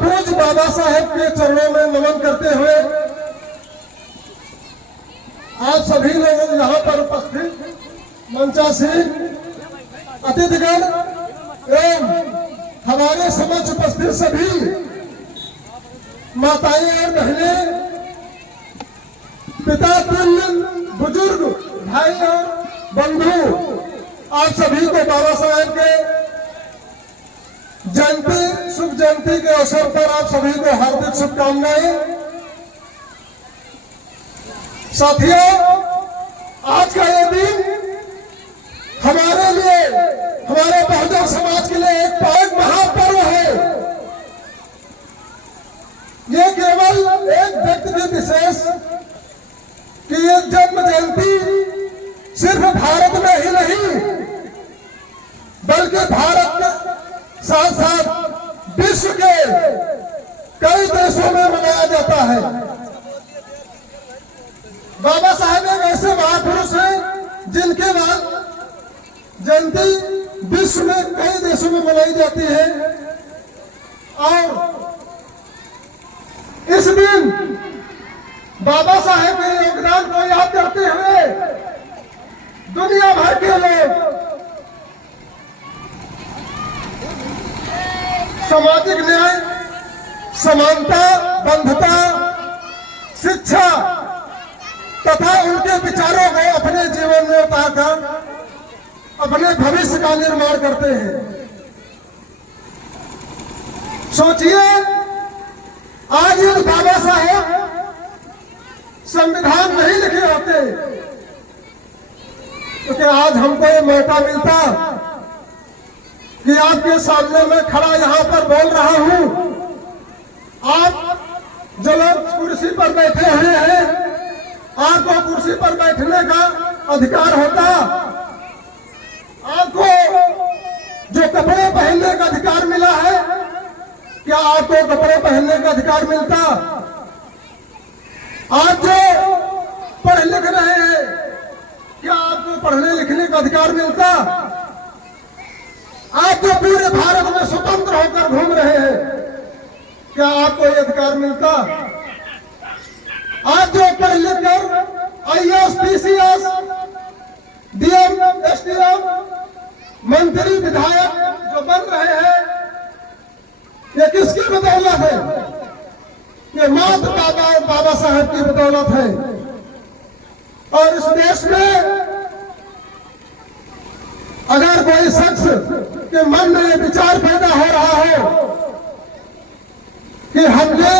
पूज्य बाबा साहेब के चरणों में नमन करते हुए आप सभी लोग यहाँ पर उपस्थित मंचासीन अतिथिगण एवं हमारे समक्ष उपस्थित सभी माताएं और बहनें, पिता तुल्य बुजुर्ग भाई और बंधु, आप सभी को बाबा साहेब के जयंती शुभ जयंती के अवसर पर आप सभी को हार्दिक शुभकामनाएं। साथियों, आज का ये दिन हमारे लिए, हमारे बहुजन समाज के लिए एक महापर्व है। ये केवल एक व्यक्ति विशेष की ये जन्म जयंती सिर्फ भारत में ही नहीं बल्कि भारत के साथ साथ विश्व के कई देशों में मनाया जाता है। बाबा साहेब एक ऐसे महापुरुष हैं जिनके बाद जयंती विश्व में कई देशों में मनाई जाती है और इस दिन बाबा साहेब के योगदान को याद करते हुए दुनिया भर के लोग सामाजिक न्याय, समानता, बंधुता, शिक्षा तथा उनके विचारों को अपने जीवन में उतारकर अपने भविष्य का निर्माण करते हैं। सोचिए, आज यदि बाबा साहेब संविधान नहीं लिखे होते तो क्या आज हमको ये मौका मिलता कि आपके सामने मैं खड़ा यहां पर बोल रहा हूं। आप जो लोग कुर्सी पर बैठे हुए हैं, आपको कुर्सी पर बैठने का अधिकार होता। आपको जो कपड़े पहनने का अधिकार मिला है, क्या आपको कपड़े पहनने का अधिकार मिलता? आप जो पढ़ लिख रहे हैं, क्या आपको पढ़ने लिखने का अधिकार मिलता? आप जो पूरे भारत में स्वतंत्र होकर घूम रहे हैं, क्या आपको ये अधिकार मिलता? आप जो पढ़ लिख कर आईएएस, पीसीएस, डीएम, एसडीएम, मंत्री, विधायक जो बन रहे हैं, ये किसकी बदौलत है? ये मात्र बाबा साहेब की बदौलत है। और इस देश में अगर कोई शख्स के मन में ये विचार पैदा हो रहा हो कि हमने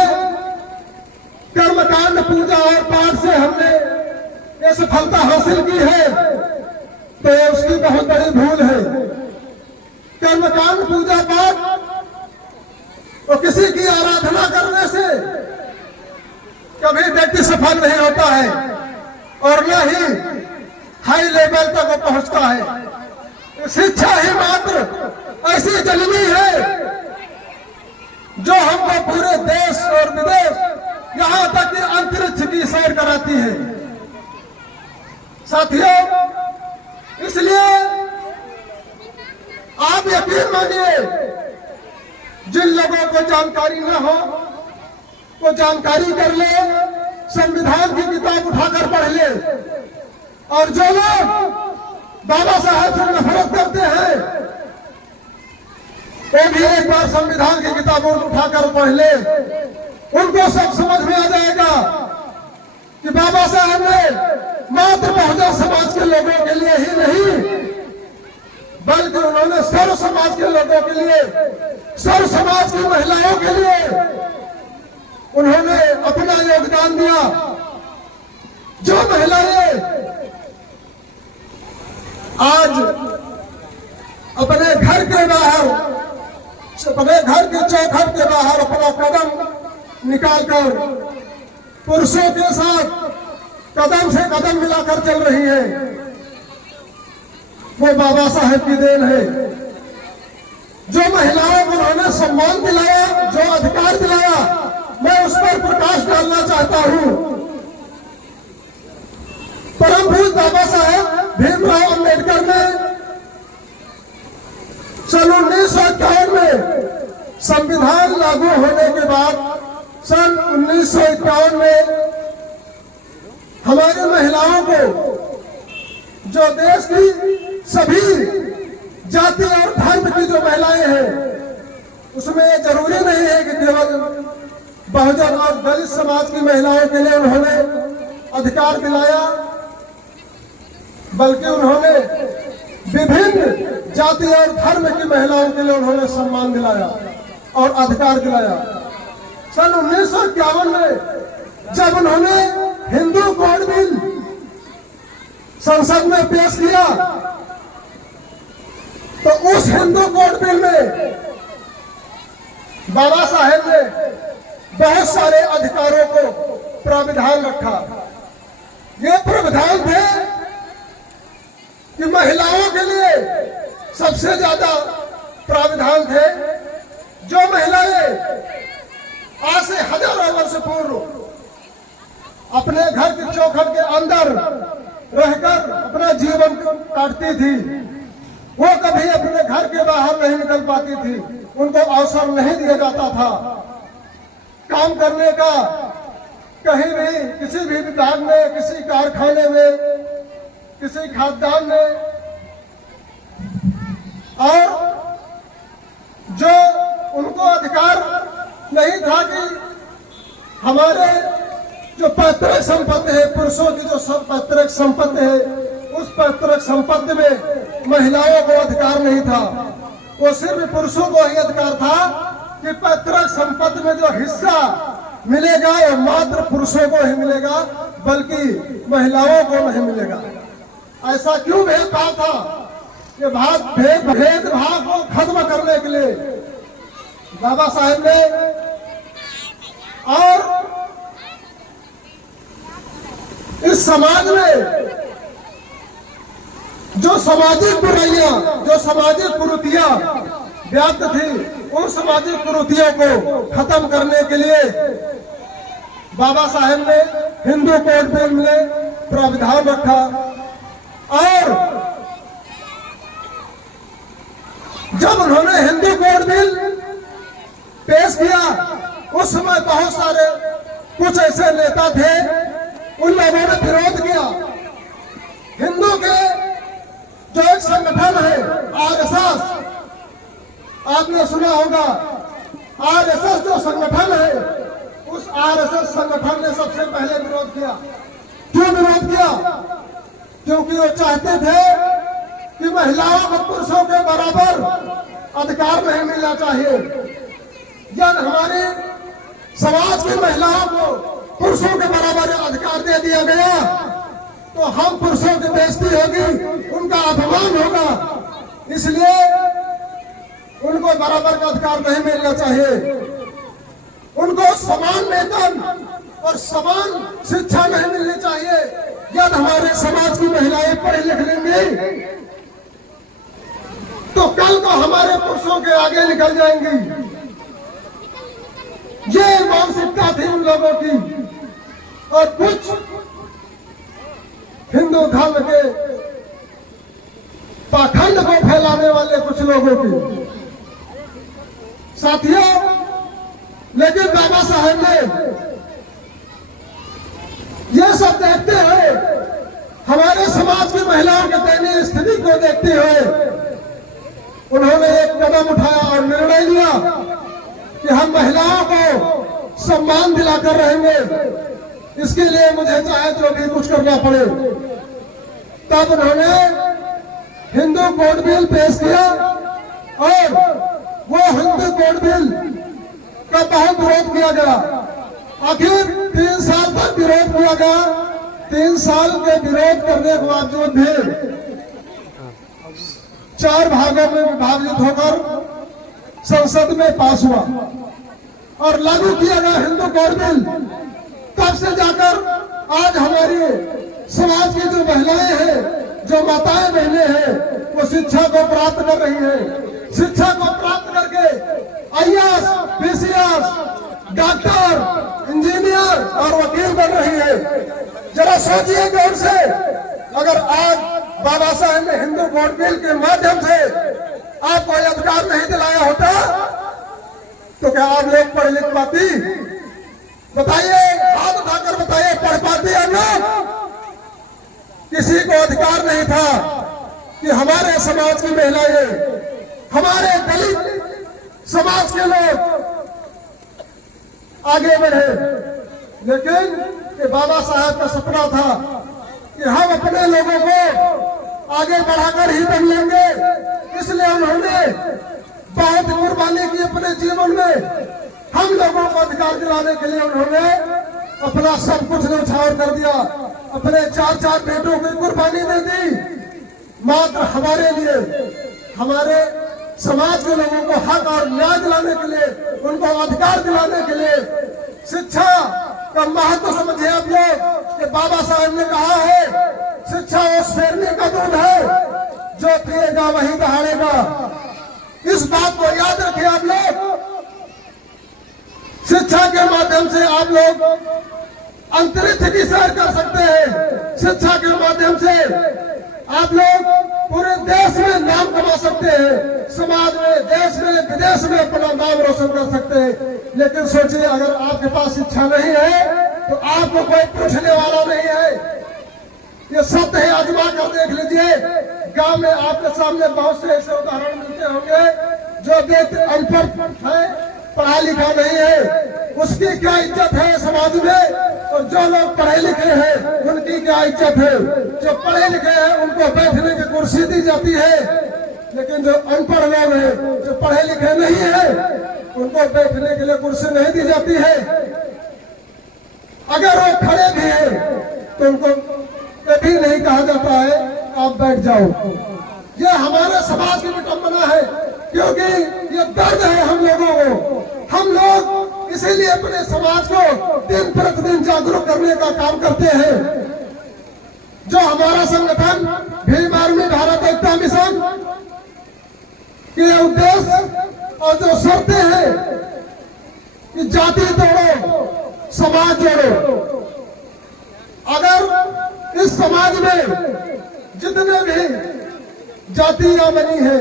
कर्मकांड, पूजा और पाठ से हमने ये सफलता हासिल की है, तो ये उसकी बहुत बड़ी भूल है। कर्मकांड, पूजा पाठ और किसी की आराधना करने से कभी व्यक्ति सफल नहीं होता है और न ही हाई लेवल तक वो पहुंचता है। शिक्षा ही मात्र ऐसी जलनी है जो हमको पूरे देश और विदेश, यहां तक कि अंतरिक्ष की सैर कराती है। साथियों, इसलिए आप यकीन मानिए, जिन लोगों को जानकारी न हो वो जानकारी कर ले, संविधान की किताब उठाकर पढ़ ले, और जो लोग बाबा साहेब से नफरत करते हैं वो भी एक बार संविधान की किताबों उठाकर पढ़ ले। उनको सब समझ में आ जाएगा कि बाबा साहेब ने मात्र बहुजन समाज के लोगों के लिए ही नहीं बल्कि उन्होंने सर्व समाज के लोगों के लिए, सर्व समाज की महिलाओं के लिए उन्होंने अपना योगदान दिया। जो महिलाएं आज अपने घर के बाहर, अपने घर के चौखट के बाहर अपना कदम निकालकर पुरुषों के साथ कदम से कदम मिलाकर चल रही है, वो बाबा साहेब की देन है। जो महिलाओं को उन्होंने सम्मान दिलाया, जो अधिकार दिलाया, मैं उस पर प्रकाश डालना चाहता हूं। परम पूज्य बाबा साहेब भीमराव अंबेडकर ने सन 1951 में संविधान लागू होने के बाद सन 1951 में हमारी महिलाओं को, जो देश की सभी जाति और धर्म की जो महिलाएं हैं, उसमें जरूरी नहीं है कि केवल बहुजन और दलित समाज की महिलाओं के लिए उन्होंने अधिकार दिलाया, बल्कि उन्होंने विभिन्न जाति और धर्म की महिलाओं के लिए उन्होंने सम्मान दिलाया और अधिकार दिलाया। सन 1951 में जब उन्होंने हिंदू कोड बिल संसद में पेश किया, तो उस हिंदू कोड बिल में बाबा साहेब ने बहुत सारे अधिकारों को प्राविधान रखा। ये प्राविधान थे कि महिलाओं के लिए सबसे ज्यादा प्राविधान थे। जो महिलाएं आज से हजारों वर्ष पूर्व अपने घर के चौखट के अंदर रहकर अपना जीवन काटती थी, वो कभी अपने घर के बाहर नहीं निकल पाती थी, उनको अवसर नहीं दिया जाता था काम करने का, कहीं भी किसी भी विभाग में, किसी कारखाने में, किसी खाद्यान्न में। और जो उनको अधिकार नहीं था कि हमारे जो पैतृक संपत्ति है, पुरुषों की जो पैतृक संपत्ति है, उस पैतृक संपत्ति में महिलाओं को अधिकार नहीं था। वो सिर्फ पुरुषों को ही अधिकार था कि पैतृक संपत्ति में जो हिस्सा मिलेगा वो मात्र पुरुषों को ही मिलेगा, बल्कि महिलाओं को नहीं मिलेगा। ऐसा क्यों भेदभाव था? ये भेदभाव को खत्म करने के लिए बाबा साहेब ने और इस समाज में जो सामाजिक बुराइयां, जो सामाजिक कुरीतियां व्याप्त थी, उन सामाजिक कुरीतियों को खत्म करने के लिए बाबा साहेब ने हिंदू कोड बिल में प्राविधान रखा। और जब उन्होंने हिंदू कोड बिल पेश किया, उस समय बहुत सारे कुछ ऐसे नेता थे, उन लोगों ने विरोध किया। हिंदू के जो एक संगठन है आरएसएस, आपने सुना होगा, आरएसएस जो संगठन है, उस आरएसएस संगठन ने सबसे पहले विरोध किया। क्यों विरोध किया? क्योंकि वो चाहते थे कि महिलाओं को पुरुषों के बराबर अधिकार नहीं मिलना चाहिए। जब हमारे समाज की महिलाओं को पुरुषों के बराबर अधिकार दे दिया गया, तो हम पुरुषों की बेइज्जती होगी, उनका अपमान होगा, इसलिए उनको बराबर का अधिकार नहीं मिलना चाहिए। उनको समान वेतन और समान शिक्षा नहीं मिलनी चाहिए। यदि हमारे समाज की महिलाएं पढ़ लिख लेंगी तो कल को हमारे पुरुषों के आगे निकल जाएंगी। ये मानसिकता थी उन लोगों की और कुछ हिंदू धर्म के पाखंड को फैलाने वाले कुछ लोगों की। साथियों, लेकिन बाबा साहेब ने यह सब देखते हुए, हमारे समाज की महिलाओं के दयनीय स्थिति को देखते हुए, उन्होंने एक कदम उठाया और निर्णय लिया कि हम महिलाओं को सम्मान दिलाकर रहेंगे, इसके लिए मुझे चाहे जो भी कुछ करना पड़े। तब उन्होंने हिंदू कोड बिल पेश किया और वो हिंदू कोड बिल का बहुत विरोध किया गया। आखिर 3 साल तक विरोध किया गया। 3 साल के विरोध करने के बावजूद भी 4 भागों में विभाजित होकर संसद में पास हुआ और लागू किया गया हिंदू कोड बिल। तब से जाकर आज हमारी समाज की जो महिलाएं हैं, जो माताएं बहनें हैं, वो शिक्षा को प्राप्त कर रही हैं। शिक्षा को प्राप्त करके आईएएस, पीसीएस, डॉक्टर, इंजीनियर और वकील बन रही है। जरा सोचिए गौर से, अगर आज बाबा साहेब ने हिंदू कोड बिल के माध्यम से आपको अधिकार नहीं दिलाया होता तो क्या आप लोग पढ़ लिख पाती? बताइए, हाथ उठाकर बताइए, पढ़ पाती है ना? किसी को अधिकार नहीं था कि हमारे समाज की महिलाएं, हमारे दलित समाज के लोग आगे बढ़े। लेकिन ये बाबा साहब का सपना था कि हम अपने लोगों को आगे बढ़ाकर ही बन लेंगे। इसलिए उन्होंने बहुत कुर्बानी की अपने जीवन में। हम लोगों को अधिकार दिलाने के लिए उन्होंने अपना सब कुछ न्यौछावर कर दिया, अपने 4-4 बेटों की कुर्बानी दे दी मात्र हमारे लिए, हमारे समाज के लोगों को हक और न्याय दिलाने के लिए, उनको अधिकार दिलाने के लिए। शिक्षा का महत्व समझिए आप लोग कि बाबा साहब ने कहा है, शिक्षा वो शेरनी का दूध है, जो पिएगा वही दहाड़ेगा। इस बात को याद रखिए आप लोग। शिक्षा के माध्यम से आप लोग अंतरिक्ष की सैर कर सकते हैं। शिक्षा के माध्यम से आप लोग पूरे देश में नाम कमा सकते हैं, समाज में, देश में, विदेश में अपना नाम रोशन कर सकते हैं। लेकिन सोचिए, अगर आपके पास शिक्षा नहीं है तो आपको कोई पूछने वाला नहीं है। ये सत्य है, आजमा कर देख लीजिए। गांव में आपके सामने बहुत से ऐसे उदाहरण मिलते होंगे जो व्यक्ति अनपढ़ है, पढ़ा लिखा नहीं है, उसकी क्या इज्जत है समाज में, और जो लोग पढ़े लिखे हैं उनकी क्या इज्जत है। जो पढ़े लिखे हैं उनको बैठने की कुर्सी दी जाती है, लेकिन जो अनपढ़ लोग हैं, जो पढ़े लिखे नहीं है, उनको बैठने के लिए कुर्सी नहीं दी जाती है। अगर वो खड़े भी हैं तो उनको ये भी नहीं कहा जाता है आप बैठ जाओ। ये हमारे समाज की विडंबना है, क्योंकि ये दर्द है हम लोगों को। हम लोग इसीलिए अपने समाज को दिन प्रतिदिन जागरूक करने का काम करते हैं। जो हमारा संगठन भीम आर्मी भारत एकता मिशन के उद्देश्य और जो शर्तें हैं कि जाति तोड़ो, समाज जोड़ो। अगर इस समाज में जितने भी जातियां बनी हैं,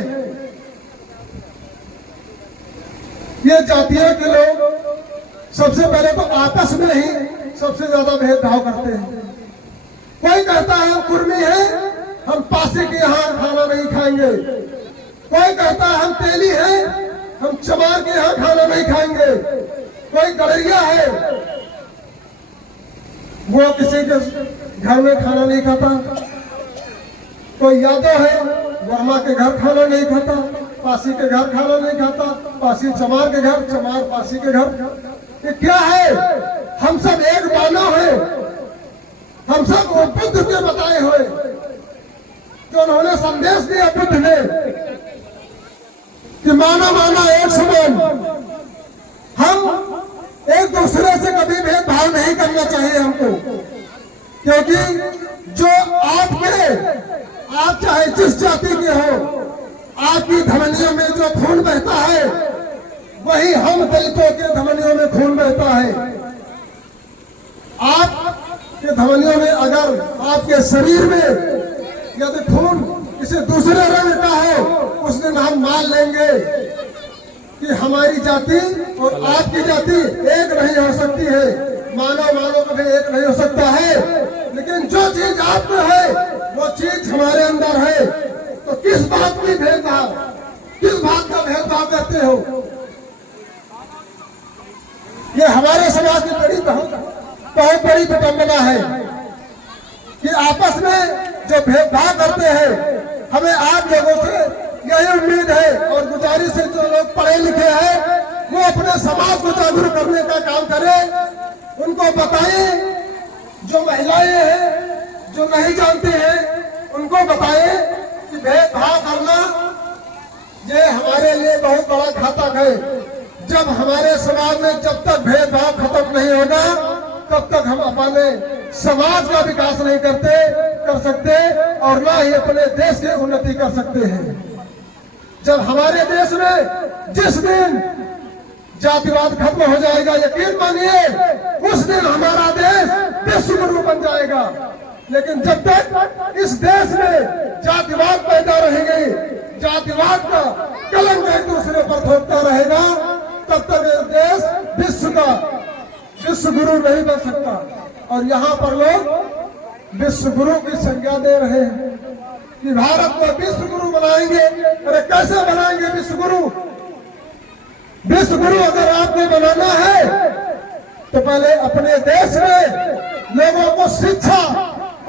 ये जातियों के लोग सबसे पहले तो आपस में ही सबसे ज्यादा भेदभाव करते हैं। कोई कहता है हम कुर्मी हैं, हम पासी के यहाँ खाना नहीं खाएंगे। कोई कहता है हम तेली हैं, हम चमार के यहाँ खाना नहीं खाएंगे। कोई गड़रिया है, वो किसी के घर में खाना नहीं खाता। कोई यादव है, वर्मा के घर खाना नहीं खाता, पासी के घर खाना नहीं खाता, पासी चमार के घर, चमार पासी के घर। ये क्या है? हम सब एक मानव है। हम सब बुद्ध के बताए हुए, जो उन्होंने संदेश दिया बुद्ध ने कि माना माना एक समान। हम एक दूसरे से कभी भेदभाव नहीं करना चाहिए हमको, क्योंकि जो आप चाहे जिस जाति के हो, आपकी धमनियों में जो खून बहता है वही हम दलितों के धमनियों में खून बहता है। आपके धमनियों में अगर आपके शरीर में यदि खून किसी दूसरे रंग का है, उस दिन हम मान लेंगे कि हमारी जाति और आपकी जाति एक नहीं हो सकती है। मानव कभी एक नहीं हो सकता है, लेकिन जो चीज आपको है वो चीज हमारे अंदर है। तो किस बात की भेदभाव, किस बात का भेदभाव करते हो? ये हमारे समाज की बड़ी बहुत बड़ी विडंबना है कि आपस में जो भेदभाव करते हैं। हमें आप लोगों से यही उम्मीद है और गुजारिश है, जो लोग पढ़े लिखे हैं वो अपने समाज को जागरूक करने का काम करें, उनको बताएं। जो महिलाएं हैं जो नहीं जानते हैं उनको बताएं कि भेदभाव करना ये हमारे लिए बहुत बड़ा घातक है। जब हमारे समाज में जब तक भेदभाव खत्म नहीं होगा तब तक हम अपने समाज का विकास नहीं कर सकते और ना ही अपने देश की उन्नति कर सकते हैं। जब हमारे देश में जिस दिन जातिवाद खत्म हो जाएगा, यकीन मानिए उस दिन हमारा देश विश्व गुरु बन जाएगा। लेकिन जब तक इस देश में जातिवाद पैदा रहेगी, जातिवाद का कलंक एक दूसरे पर थोपता रहेगा, तब तक ये देश विश्व का विश्व गुरु नहीं बन सकता। और यहाँ पर लोग विश्व गुरु की संज्ञा दे रहे हैं कि भारत को विश्व गुरु बनाएंगे। अरे कैसे बनाएंगे विश्व गुरु? विश्व गुरु अगर आपको बनाना है तो पहले अपने देश में लोगों को शिक्षा,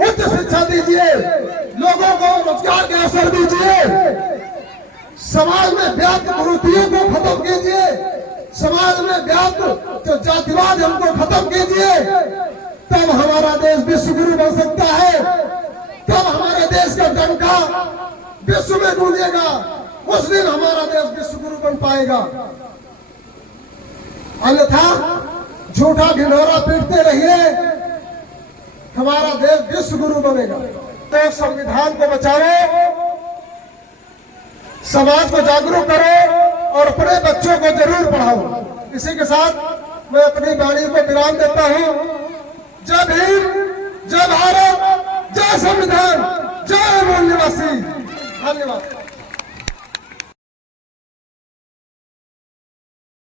उच्च शिक्षा दीजिए, लोगों को रोजगार के अवसर दीजिए, समाज में व्याप्त कुरीतियों को खत्म कीजिए, समाज में व्याप्त जो जातिवाद है उनको खत्म कीजिए। तब हमारा देश विश्व गुरु बन सकता है, तब हमारे देश का डंका विश्व में गूंजेगा, उस दिन हमारा देश विश्व गुरु बन पाएगा। अन्यथा झूठा ढिंढोरा पीटते रहिए, हमारा देश विश्व गुरु बनेगा। तो संविधान को बचाओ, समाज को जागरूक करो और अपने बच्चों को जरूर पढ़ाओ। इसी के साथ मैं अपनी वाणी को विराम देता हूं। जय भीम, जय भारत, जय संविधान, जय मूल निवासी। धन्यवाद।